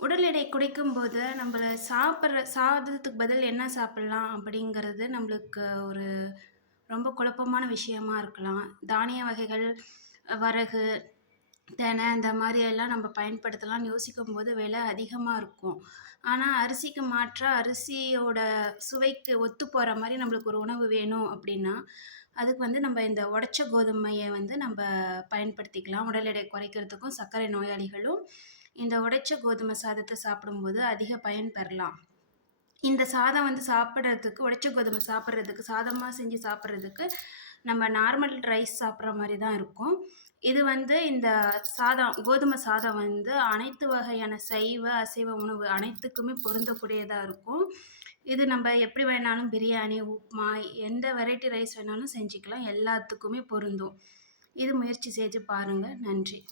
உடல் எடை குறைக்கும்போது நம்மள சாப்பிட்ற சாதத்துக்கு பதில் என்ன சாப்பிடலாம் அப்படிங்கிறது நம்மளுக்கு ஒரு ரொம்ப குழப்பமான விஷயமா இருக்கலாம். தானிய வகைகள், வரகு, தெனை இந்த மாரி எல்லாம் நம்ம பயன்படுத்தலாம்னு யோசிக்கும்போது விலை அதிகமா இருக்கும். ஆனா, அரிசிக்கு மாற்றா அரிசியோட சுவைக்கு ஒத்து போற மாரி நம்மளுக்கு ஒரு உணவு வேணும் அப்படின்னா, அதுக்கு வந்து நம்ம இந்த உடைச்ச கோதுமைய வந்து நம்ப பயன்படுத்திக்கலாம். உடல் எடை குறைக்கிறதுக்கும் சர்க்கரை நோயாளிகளும் இந்த உடைச்ச கோதுமை சாதத்த சாப்பிடும்போது அதிக பயன் பெறலாம். இந்த சாதம் வந்து சாப்பிடுறதுக்கு உடைச்ச கோதுமை சாப்பிடுறதுக்கு சாதமா செஞ்சு சாப்பிடுறதுக்கு நம்ம நார்மல் ரைஸ் சாப்பிடுற மாரி தான் இருக்கும். இது வந்து இந்த சாதம் கோதுமை சாதம் வந்து அனைத்து வகையான சைவ, அசைவ உணவு அனைத்துக்குமே பொருந்தக்கூடியதா இருக்கும். இது நம்ப எப்படி வேணாலும் பிரியாணி, உப்மா எந்த வெரைட்டி ரைஸ் வேணாலும் செஞ்சுக்கலாம். எல்லாத்துக்குமே பொருந்தும். இது முயற்சி செஞ்சு பாருங்க. நன்றி.